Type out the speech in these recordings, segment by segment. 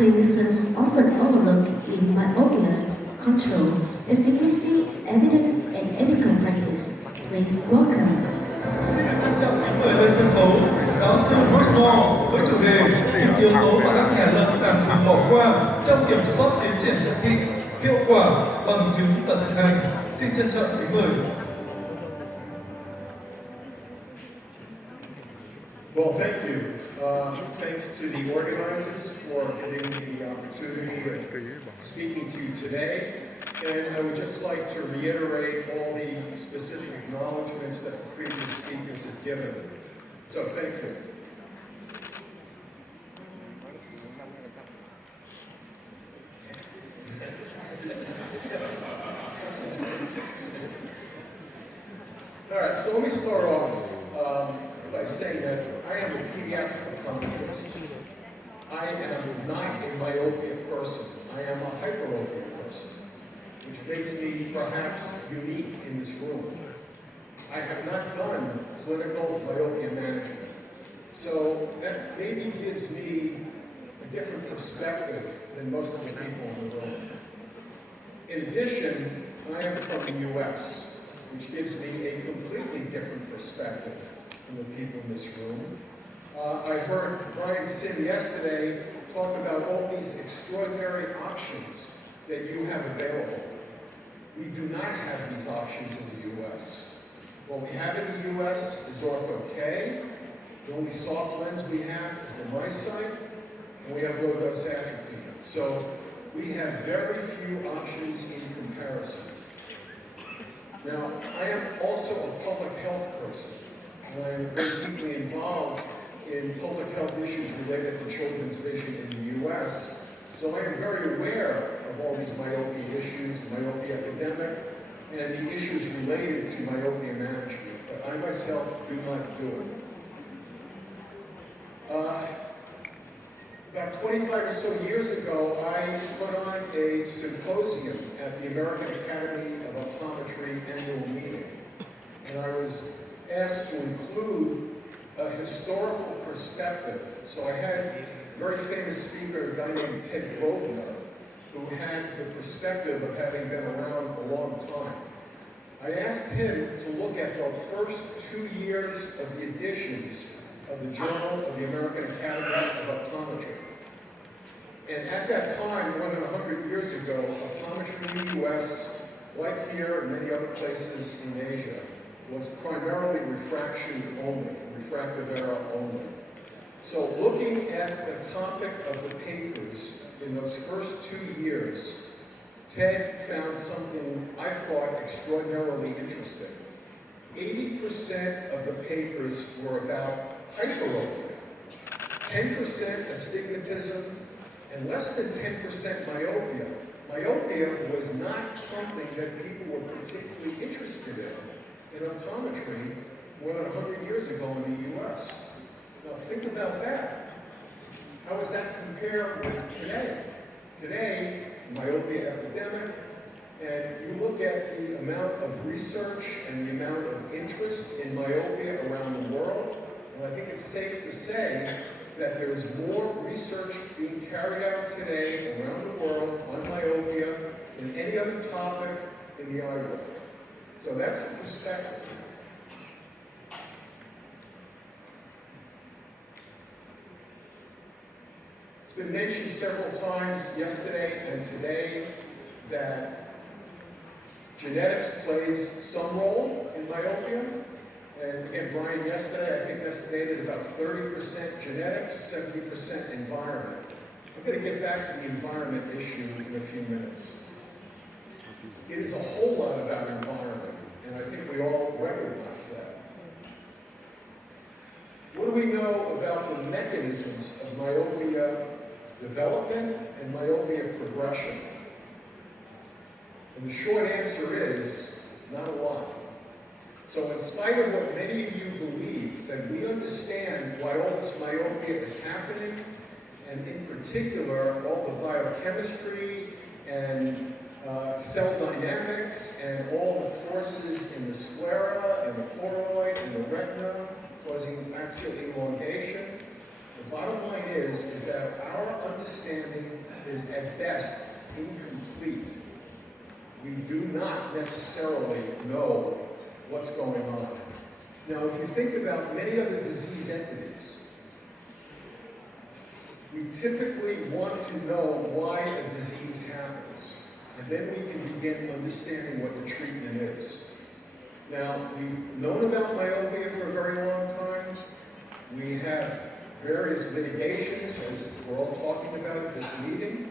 Clinicians often overlook in myopia control, efficacy, evidence, and ethical practice. Please welcome. Với sân khấu, giáo sư Osborne với chủ đề những yếu tố mà các nhà lâm sàng thường bỏ qua trong kiểm soát tiến triển cận thị, hiệu quả, bằng chứng và thực hành. Xin trân trọng kính mời. Well, thank you. Thanks to the organizers for giving me the opportunity of speaking to you today. And I would just like to reiterate all the specific acknowledgments that the previous speakers have given. So thank you. All right, so let me start off by saying that I am a pediatric optometrist. I am not a myopia person. I am a hyperopia person, which makes me perhaps unique in this room. I have not done clinical myopia management, so that maybe gives me a different perspective than most of the people in the room. In addition, I am from the US, which gives me a completely different perspective from the people in this room. I heard Brian Sim yesterday talk about all these extraordinary options that you have available. We do not have these options in the US. What we have in the US is Ortho K. The only soft lens we have is the MiSight, and we have low-dose atropine. So we have very few options in comparison. Now, I am also a public health person, and I am very deeply involved in public health issues related to children's vision in the US. So I am very aware of all these myopia issues, the myopia epidemic, and the issues related to myopia management, but I myself do not do it. About 25 or so years ago, I put on a symposium at the American Academy of Optometry annual meeting, and I was asked to include a historical perspective. So I had a very famous speaker, a guy named Ted Grosvenor, who had the perspective of having been around a long time. I asked him to look at the first 2 years of the editions of the Journal of the American Academy of Optometry. And at that time, more than 100 years ago, optometry in the US, like here and many other places in Asia, was primarily refraction only, refractive error only. So looking at the topic of the papers in those first 2 years, Ted found something I thought extraordinarily interesting. 80% of the papers were about hyperopia, 10% astigmatism, and less than 10% myopia. Myopia was not something that people were particularly interested in optometry more than 100 years ago in the US. Now think about that. How does that compare with today? Today, myopia epidemic, and you look at the amount of research and the amount of interest in myopia around the world, and I think it's safe to say that there's more research being carried out today around the world on myopia than any other topic in the eye world. So that's the perspective. It's been mentioned several times yesterday and today that genetics plays some role in myopia. And again, Brian yesterday, I think estimated about 30% genetics, 70% environment. I'm going to get back to the environment issue in a few minutes. It is a whole lot about environment, and I think we all recognize that. What do we know about the mechanisms of myopia development and myopia progression? And the short answer is not a lot. So in spite of what many of you believe, that we understand why all this myopia is happening, and in particular, all the biochemistry and cell dynamics and all the forces in the sclera and the choroid and the retina causing axial elongation, the bottom line is that our understanding is at best incomplete. We do not necessarily know what's going on. Now, if you think about many other disease entities, we typically want to know why a disease happens, and then we can begin understanding what the treatment is. Now, we've known about myopia for a very long time. We have various mitigations, as we're all talking about at this meeting.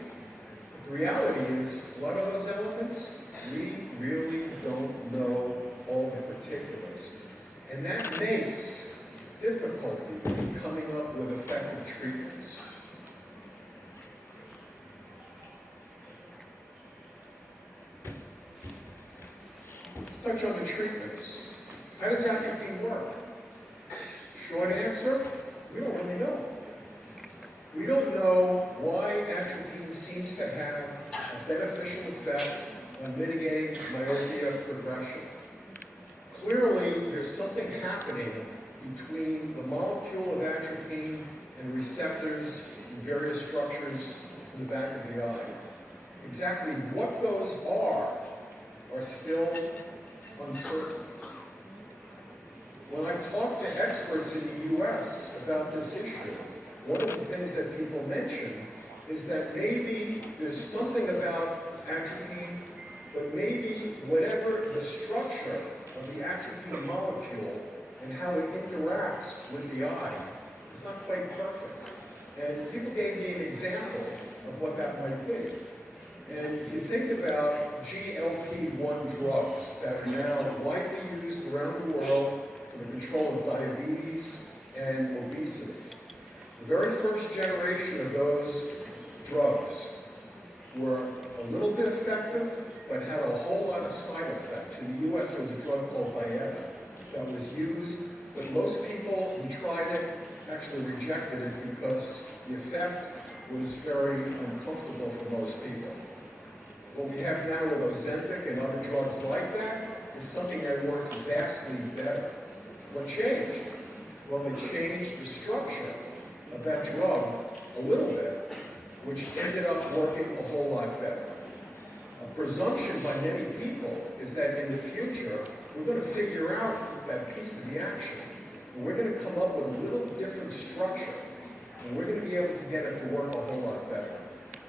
But the reality is, a lot of those elements, we really don't know all the particulars. And that makes difficulty in coming up with effective treatments. Let's touch on the treatments. How does atropine work? Short answer, we don't really know. We don't know why atropine seems to have a beneficial effect on mitigating myopia progression. Clearly, there's something happening between the molecule of atropine and receptors in various structures in the back of the eye. Exactly what those are still uncertain. When I've talked to experts in the US about this issue, one of the things that people mention is that maybe there's something about atropine, but maybe whatever the structure of the atropine molecule and how it interacts with the eye is not quite perfect. And people gave me an example of what that might be. And if you think about GLP-1 drugs that are now widely used around the world for the control of diabetes and obesity, the very first generation of those drugs were a little bit effective, but had a whole lot of side effects. In the US, there was a drug called Myopia that was used, but most people who tried it actually rejected it because the effect was very uncomfortable for most people. What we have now with Ozempic and other drugs like that is something that works vastly better. What changed? Well, they changed the structure of that drug a little bit, which ended up working a whole lot better. A presumption by many people is that in the future, we're going to figure out that piece of the action, and we're going to come up with a little different structure, and we're going to be able to get it to work a whole lot better.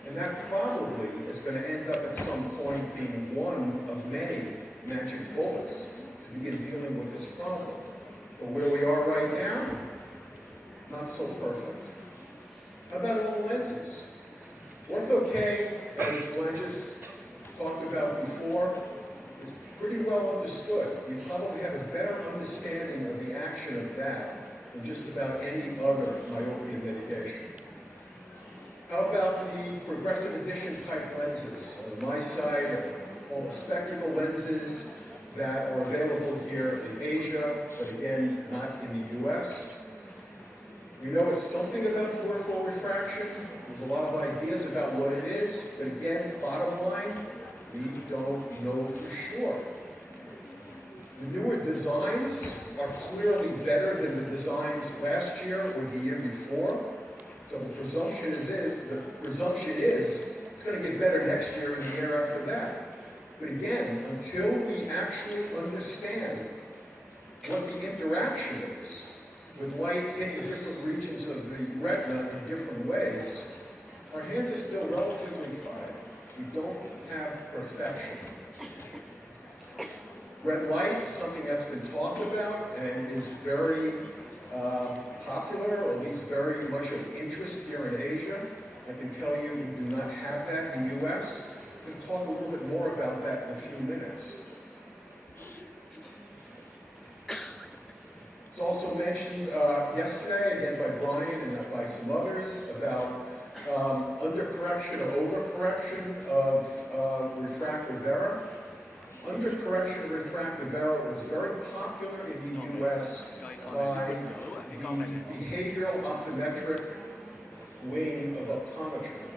And that probably is going to end up at some point being one of many magic bullets to begin dealing with this problem. But where we are right now, not so perfect. How about all the lenses? Ortho-K, as Glenn just talked about before, is pretty well understood. We probably have a better understanding of the action of that than just about any other myopia medication. How about the progressive addition type lenses? On my side, all the spectacle lenses that are available here in Asia, but again, not in the US. We know it's something about peripheral refraction. There's a lot of ideas about what it is, but again, bottom line, we don't know for sure. The newer designs are clearly better than the designs last year or the year before. So the presumption is it's going to get better next year and the year after that. But again, until we actually understand what the interaction is with light hitting different regions of the retina in different ways, our hands are still relatively tied. We don't have perfection. Red light is something that's been talked about and is very popular, or at least very much of interest here in Asia. I can tell you we do not have that in the US. We'll talk a little bit more about that in a few minutes. It's also mentioned yesterday, again by Brian and by some others, about undercorrection or overcorrection of refractive error. Undercorrection of refractive error was very popular in the US by the behavioral optometric wing of optometry.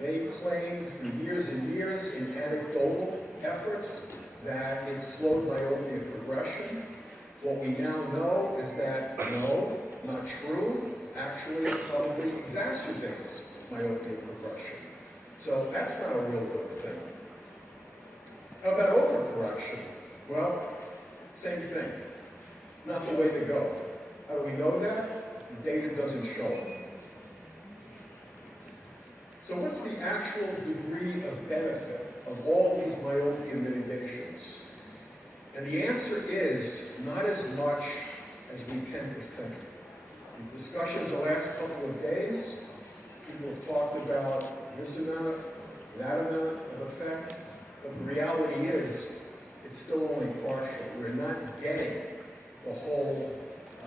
They claimed for years and years in anecdotal efforts that it slowed myopia progression. What we now know is that no, not true. actually probably exacerbates myopia progression. So that's not a real good thing. How about overcorrection? Well, same thing. Not the way to go. How do we know that? The data doesn't show it. So what's the actual degree of benefit of all these myopia mitigations? And the answer is not as much as we tend to think. In discussions the last couple of days, people have talked about this amount, that amount of effect, but the reality is it's still only partial. We're not getting the whole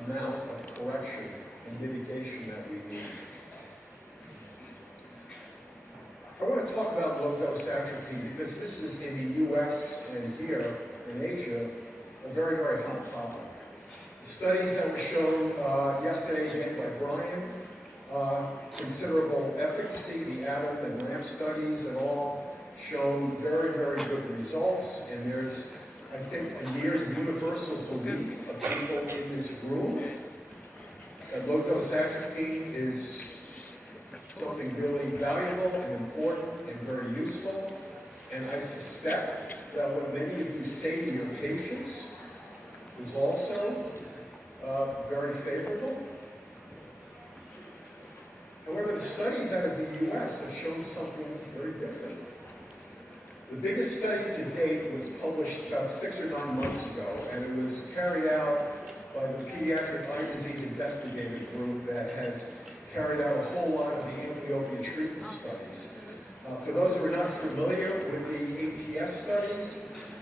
amount of correction and mitigation that we need. I want to talk about low-dose atropine because this is in the US and here in Asia a very, very hot topic. The studies that were shown yesterday again by Brian, considerable efficacy, the adult and lamp studies have all shown very, very good results, and there's, I think, a near universal belief of people in this room that low-dose atropine is something really valuable and important and very useful. And I suspect that what many of you say to your patients is also very favorable. However, the studies out of the US have shown something very different. The biggest study to date was published about 6 or 9 months ago, and it was carried out by the Pediatric Eye Disease Investigator Group that has carried out a whole lot of the amblyopia treatment studies. For those who are not familiar with the ATS studies,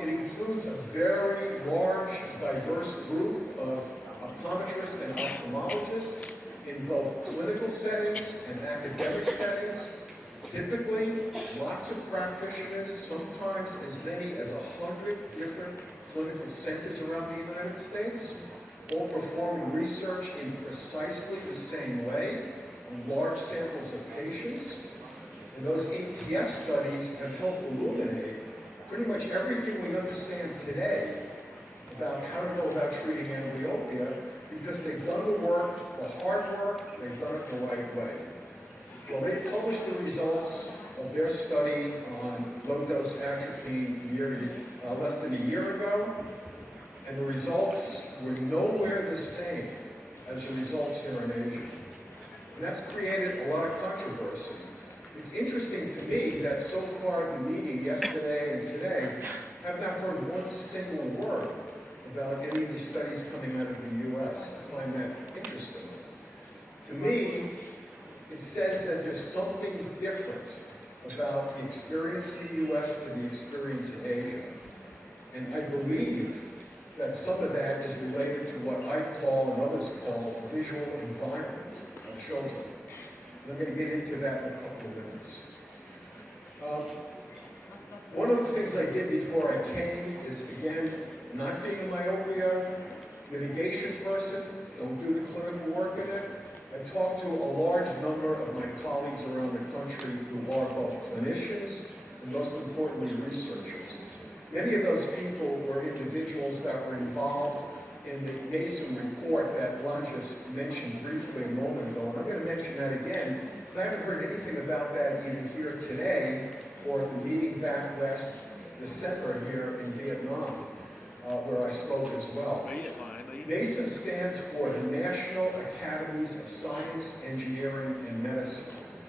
it includes a very large, diverse group of optometrists and ophthalmologists in both clinical settings and academic settings. Typically, lots of practitioners, sometimes as many as 100 different clinical centers around the United States, all performing research in precisely the same way on large samples of patients. And those ATS studies have helped illuminate pretty much everything we understand today about how to go about treating amblyopia, because they've done the work, the hard work, they've done it the right way. Well, they published the results of their study on low-dose atropine less than a year ago, and the results were nowhere the same as the results here in Asia. And that's created a lot of controversy. It's interesting to me that so far at the meeting yesterday and today, I've not heard one single word about any of these studies coming out of the US. I find that interesting. To me, it says that there's something different about the experience in the US to the experience in Asia. And I believe that some of that is related to what I call and others call visual environment of children. And I'm going to get into that in a couple of minutes. One of the things I did before I came is, again, not being a myopia mitigation person, don't do the clinical work in it. I talked to a large number of my colleagues around the country who are both clinicians and most importantly researchers. Many of those people were individuals that were involved in the Mason report that Ron just mentioned briefly a moment ago, and I'm going to mention that again because I haven't heard anything about that either here today or at the meeting back last December here in Vietnam, where I spoke as well. NASEM stands for the National Academies of Science, Engineering, and Medicine.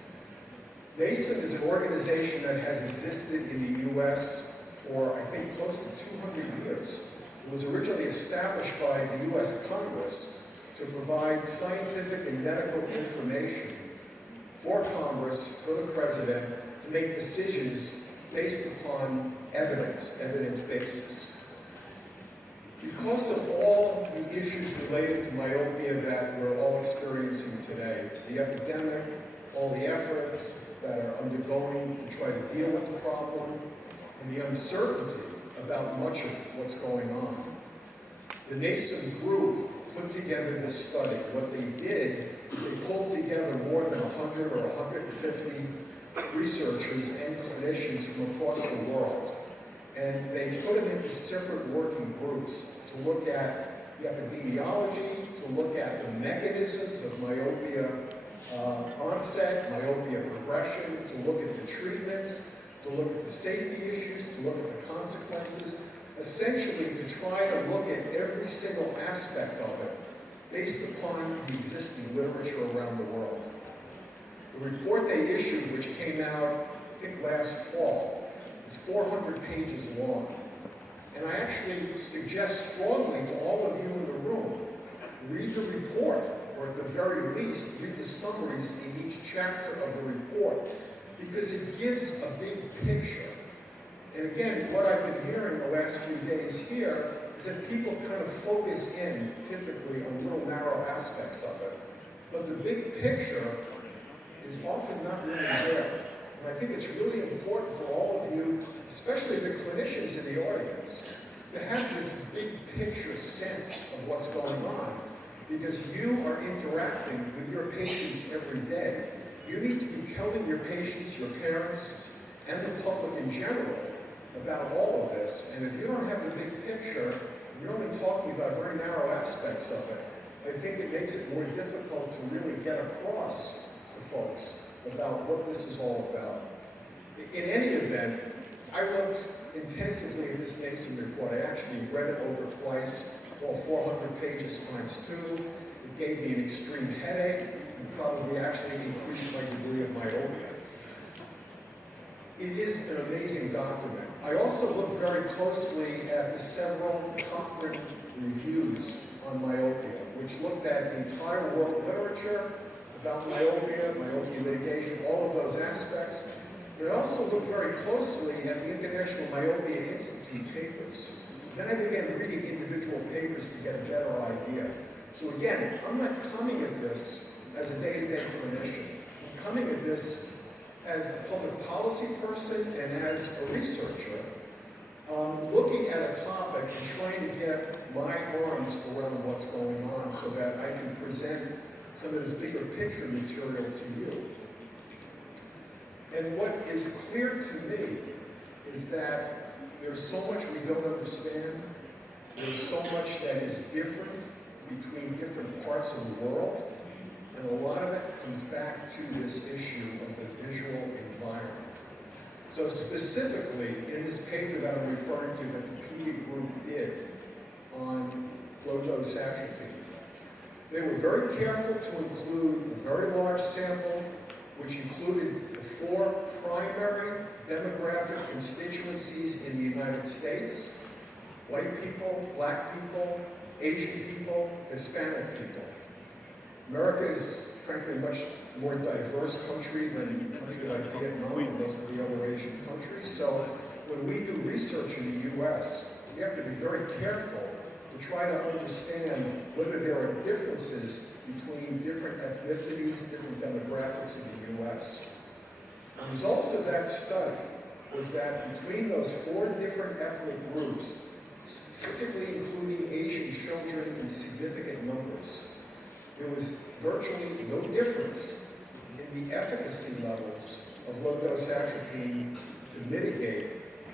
NASEM is an organization that has existed in the U.S. for, I think, close to 200 years. It was originally established by the U.S. Congress to provide scientific and medical information for Congress, for the President, to make decisions based upon evidence basis. Because of all the issues related to myopia that we're all experiencing today, the epidemic, all the efforts that are undergoing to try to deal with the problem, and the uncertainty about much of what's going on, the NASEM group put together this study. What they did is they pulled together more than 100 or 150 researchers and clinicians from across the world. And they put them into separate working groups to look at the epidemiology, to to look at the mechanisms of myopia onset, myopia progression, to look at the treatments, to look at the safety issues, to look at the consequences, essentially to try to look at every single aspect of it based upon the existing literature around the world. The report they issued, which came out, I think last fall, is 400 pages long. And I actually suggest strongly to all of you in the room, read the report, or at the very least, read the summaries in each chapter of the report, because it gives a big picture. And again, what I've been hearing the last few days here is that people kind of focus in, typically, on little narrow aspects of it. But the big picture is often not really there. And I think it's really important for all of you, especially the clinicians in the audience, to have this big picture sense of what's going on, because you are interacting with your patients every day. You need to be telling your patients, your parents, and the public in general about all of this. And if you don't have the big picture, if you're only talking about very narrow aspects of it, I think it makes it more difficult to really get across to folks about what this is all about. In any event, I looked intensively at this Mason report. I actually read it over twice, all 400 pages times 2. It gave me an extreme headache and probably actually increased my degree of myopia. It is an amazing document. I also looked very closely at the several Cochrane reviews on myopia, which looked at the entire world literature about myopia, myopia mitigation, all of those aspects. But I also looked very closely at the International Myopia Institute papers. Then I began reading individual papers to get a better idea. So again, I'm not coming at this as a day-to-day clinician. I'm coming at this as a public policy person and as a researcher, looking at a topic and trying to get my arms around what's going on so that I can present some of this bigger picture material to you. And what is clear to me is that there's so much we don't understand. There's so much that is different between different parts of the world. And a lot of it comes back to this issue of the visual environment. So specifically, in this paper that I'm referring to that the PE group did on low-dose atropine, they were very careful to include a very large sample, which included the 4 primary demographic constituencies in the United States: white people, black people, Asian people, Hispanic people. America is, frankly, a much more diverse country than a country like Vietnam and most of the other Asian countries. So when we do research in the U.S., we have to be very careful to try to understand whether there are differences between different ethnicities, different demographics in the U.S. The results of that study was that between those 4 different ethnic groups, specifically including Asian children in significant numbers, there was virtually no difference in the efficacy levels of low-dose atropine to mitigate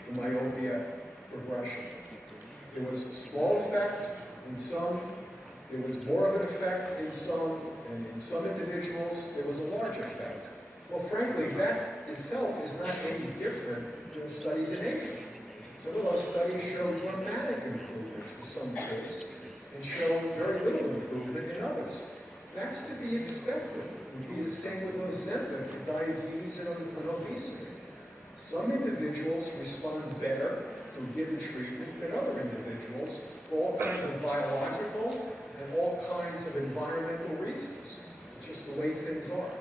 the myopia progression. There was a small effect in some, there was more of an effect in some, and in some individuals there was a large effect. Well, frankly, that itself is not any different than the studies in Asia. Some of those studies show dramatic improvements for some kids and show very little improvement in others. That's to be expected. It would be the same with Ozempic for diabetes and obesity. Some individuals respond better to a given treatment than other individuals for all kinds of biological and all kinds of environmental reasons. It's just the way things are.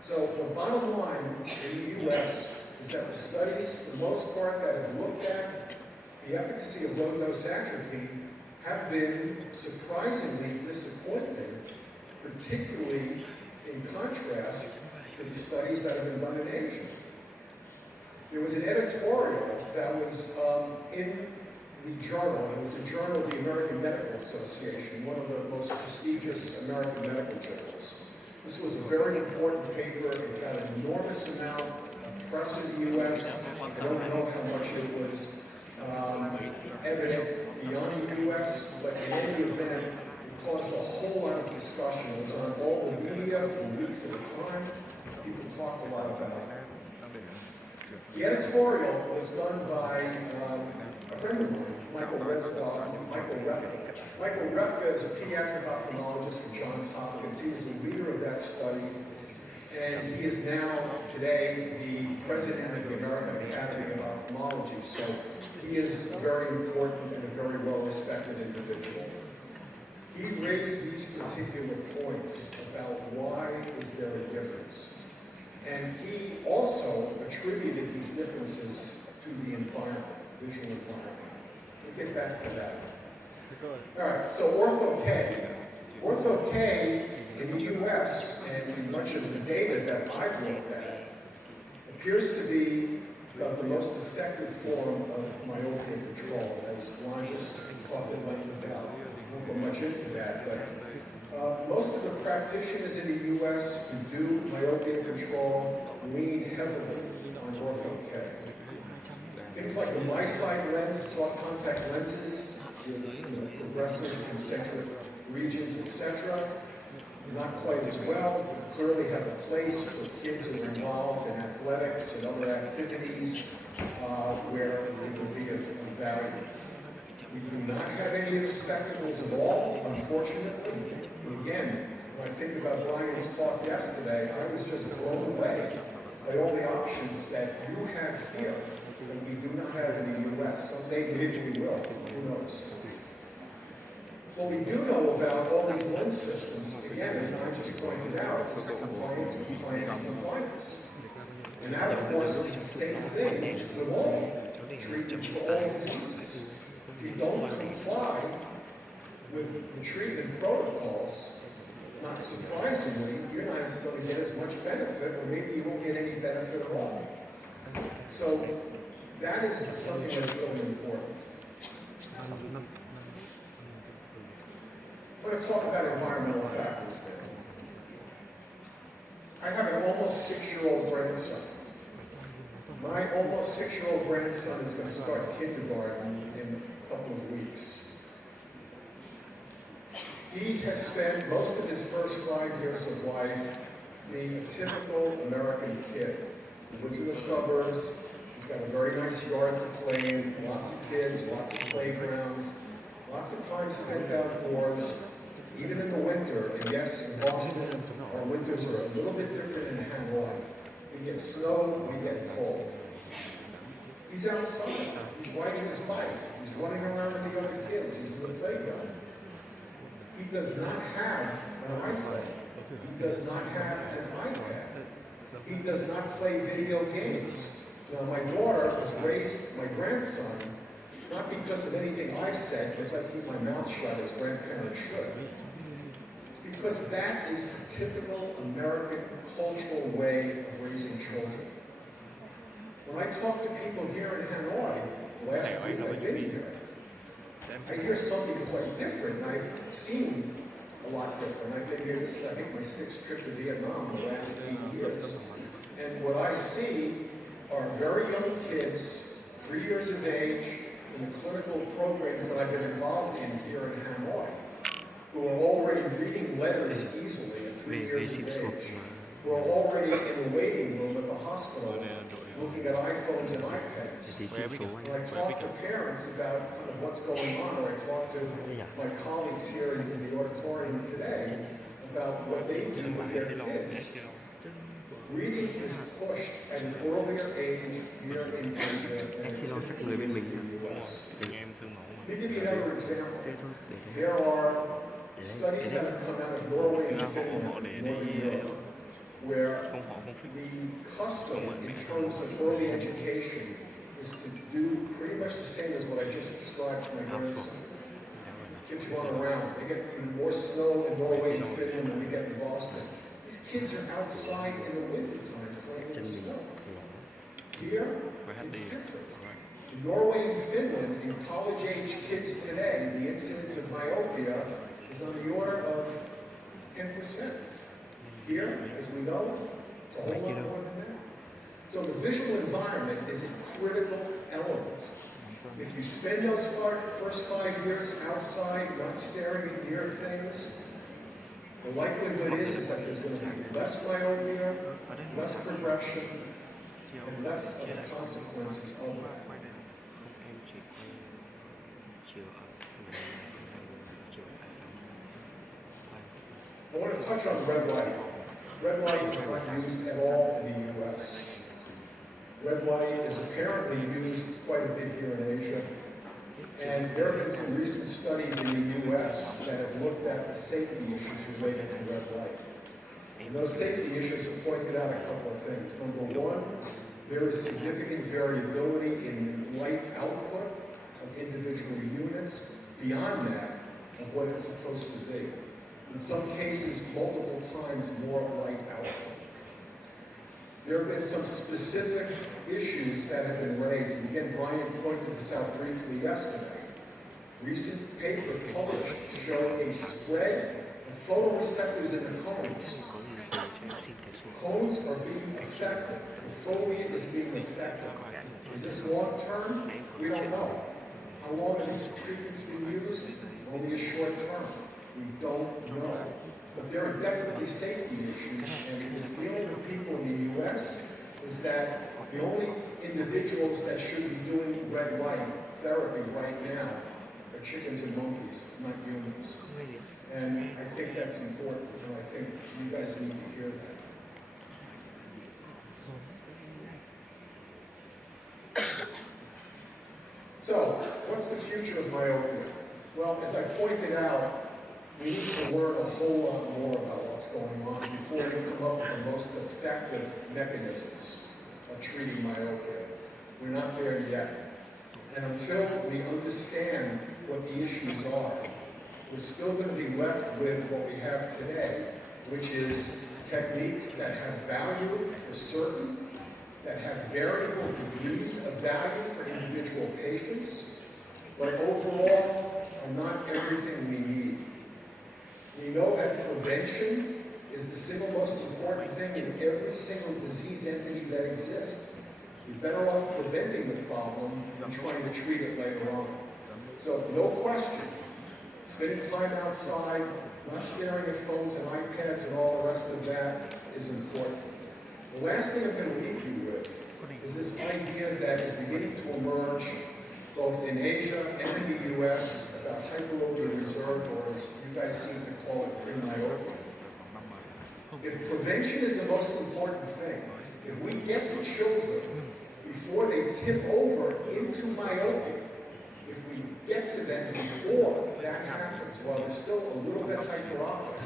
So the bottom line in the U.S. is that the studies, for the most part, that have looked at the efficacy of low-dose atropine have been surprisingly disappointing, particularly in contrast to the studies that have been done in Asia. There was an editorial that was in the journal. It was a journal of the American Medical Association, one of the most prestigious American medical journals. This was a very important paper. It got an enormous amount of press in the U.S. I don't know how much it was evident beyond the U.S., but in any event, it caused a whole The editorial was done by a friend of mine, Michael Repka. Michael Repka is a pediatric ophthalmologist from Johns Hopkins. He was the leader of that study, and he is now, today, the president of the American Academy of Ophthalmology. So he is very important and a very well-respected individual. He raised these particular points about why is there a difference. And he also attributed these differences to the environment, visual environment. We'll get back to that. All right, so Ortho-K. Ortho-K in the US and in much of the data that I've looked at appears to be the most effective form of myopia control, as Longus talked at length about. I won't go much into that, but most of the practitioners in the US who do myopia control lean heavily on Ortho-K. Things like the MySight lens, soft contact lenses, with progressive concentric regions, etc. Not quite as well, but clearly have a place for kids who are involved in athletics and other activities where it would be of value. We do not have any of the spectacles at all, unfortunately. And again, when I think about Brian's talk yesterday, I was just blown away by all the options that you have here that we do not have in the US. Someday maybe we will, who knows? What we do know about all these lens systems, again, as I just pointed out, is compliance, compliance, compliance. And that, of course, is the same thing with all treatments for all diseases. If you don't comply with the treatment protocols, not surprisingly, you're not going to get as much benefit, or maybe you won't get any benefit at all. So that is something that's really important. I'm going to talk about environmental factors now. I have an almost 6-year-old grandson. My almost 6-year-old grandson is going to start kindergarten in a couple of weeks. He has spent most of his first 5 years of life being a typical American kid. He lives in the suburbs. He's got a very nice yard to play in, lots of kids, lots of playgrounds, lots of time spent outdoors. Even in the winter, and yes, in Boston, our winters are a little bit different in Hanoi. We get snow, we get cold. He's outside, he's riding his bike, he's running around with the other kids, he's in the playground. He does not have an iPhone. He does not have an iPad. He does not play video games. Now, my daughter has raised my grandson, not because of anything I've said, because I keep my mouth shut as grandparents should. It's because that is a typical American cultural way of raising children. When I talk to people here in Hanoi, the last week I've been here, I hear something quite different. I've seen a lot different. I've been here, this is, I think, my 6th trip to Vietnam in the last 8 years. And what I see are very young kids, 3 years of age, in the clinical programs that I've been involved in here in Hanoi, who are already reading letters easily at 3 years of age, who are already in the waiting room at the hospital looking at iPhones and iPads. When I talk to parents about kind of what's going on, or I talk to my colleagues here in the auditorium today about what they do with their kids, reading is pushed at an earlier age here in Asia than it typically is in the US. Let me give you another example. There are studies that have come out of Norway and Finland, Northern Europe, where the custom in terms of early education is to do pretty much the same as what I just described for my grandson. Kids run around. They get more snow in Norway and Finland than we get in Boston. These kids are outside in the wintertime playing in the snow. Here, it's different. In Norway and Finland, in college-age kids today, the incidence of myopia is on the order of 10%. Here, as we know, it's a whole lot more than that. So the visual environment is a critical element. If you spend those first 5 years outside, not staring at near things, the likelihood is that there's going to be less myopia, less progression, and less of the consequences of that. I want to touch on red light. Red light is not used at all in the U.S. Red light is apparently used quite a bit here in Asia. And there have been some recent studies in the U.S. that have looked at the safety issues related to red light. And those safety issues have pointed out a couple of things. Number one, there is significant variability in the light output of individual units beyond that of what it's supposed to be. In some cases, multiple times more light output. There have been some specific issues that have been raised. And again, Brian pointed this out briefly yesterday. Recent paper published showed a spread of photoreceptors in the cones. Cones are being affected. The fovea is being affected. Is this long term? We don't know. How long have these treatments been used? Only a short term. We don't know. But there are definitely safety issues, and the feeling of people in the U.S. is that the only individuals that should be doing red light therapy right now are chickens and monkeys, not humans. And I think that's important, and I think you guys need to hear that. So, what's the future of myopia? Well, as I pointed out, we need to learn a whole lot more about what's going on before we come up with the most effective mechanisms of treating myopia. We're not there yet. And until we understand what the issues are, we're still going to be left with what we have today, which is techniques that have value for certain, that have variable degrees of value for individual patients, but overall are not everything we need. We know that prevention is the single most important thing in every single disease entity that exists. You're better off preventing the problem than trying to treat it later on. So, no question, spending time outside, not staring at phones and iPads and all the rest of that is important. The last thing I'm going to leave you with is this idea that is beginning to emerge both in Asia and in the U.S. about hyperopia reserve, or as you guys seem to call it, pre-myopia. If prevention is the most important thing, if we get the children before they tip over into myopia, if we get to them before that happens, while they're still a little bit hyperopic,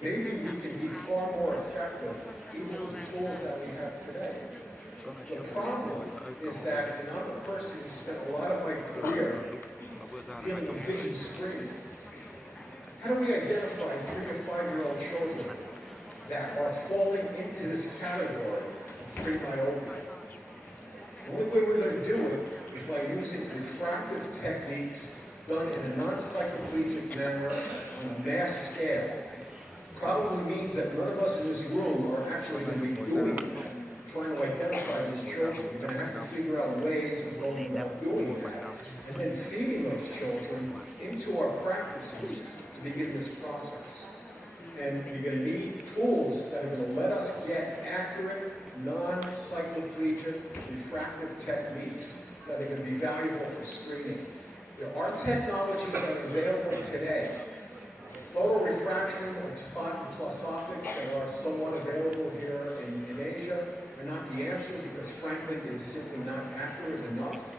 maybe we can be far more effective even with the tools that we have today. The problem is that, and I'm a person who spent a lot of my career dealing with vision screening. How do we identify 3 to 5-year-old children that are falling into this category of pre-myopia? The only way we're going to do it is by using refractive techniques done in a non-cycloplegic manner on a mass scale. Probably means that none of us in this room are actually going to be doing it, trying to identify these children. We're going to have to figure out ways of going about doing that, and then feeding those children into our practices to begin this process. And you're going to need tools that are going to let us get accurate, non-cycloplegic, refractive techniques that are going to be valuable for screening. There are technologies that are available today. Photorefraction and spot and plus optics that are somewhat available here in Asia are not the answer because, frankly, it is simply not accurate enough.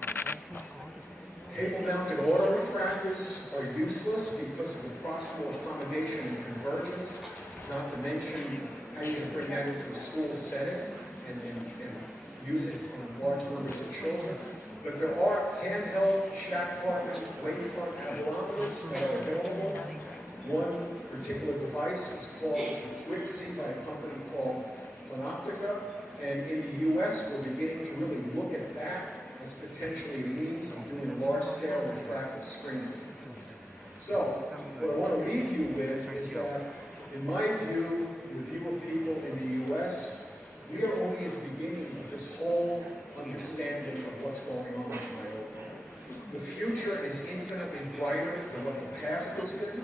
Table-mounted autorefractors are useless because of the proximal accommodation and convergence, not to mention how you can bring that into a school setting and use it on large numbers of children. But there are handheld Shack-Parkin wavefront anemometers that are available. One particular device is called Efficacy by a company called Myopia, and in the U.S. we're beginning to really look at that as potentially a means of doing large-scale refractive screening. So, what I want to leave you with is that, in my view, the view of people in the U.S., we are only at the beginning of this whole understanding of what's going on with myopia. The future is infinitely brighter than what the past has been.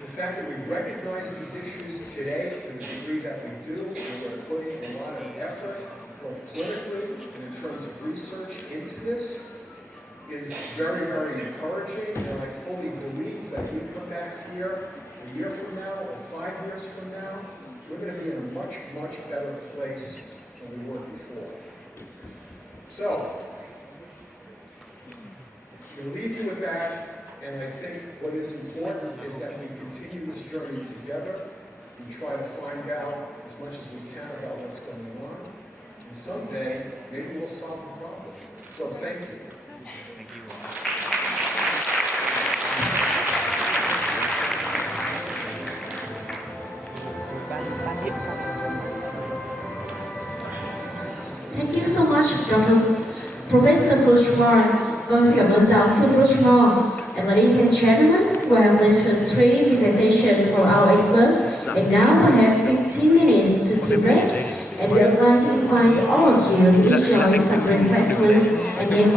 The fact that we recognize these issues today to the degree that we do, and we're putting a lot of effort, both clinically this is very, very encouraging, and I fully believe that you come back here a year from now or 5 years from now, we're going to be in a much, much better place than we were before. So, I'm going to leave you with that, and I think what is important is that we continue this journey together. We try to find out as much as we can about what's going on, and someday, maybe we'll solve the problem. So, thank you. Thank you. Thank you so much, Dr. Professor Bushmore. Vâng, xin cảm ơn giáo sư Bushmore. And ladies and gentlemen, we have listened to 3 presentations for our experts, and now we have 15 minutes to tea break. And we would like to invite all of you to enjoy some refreshments and then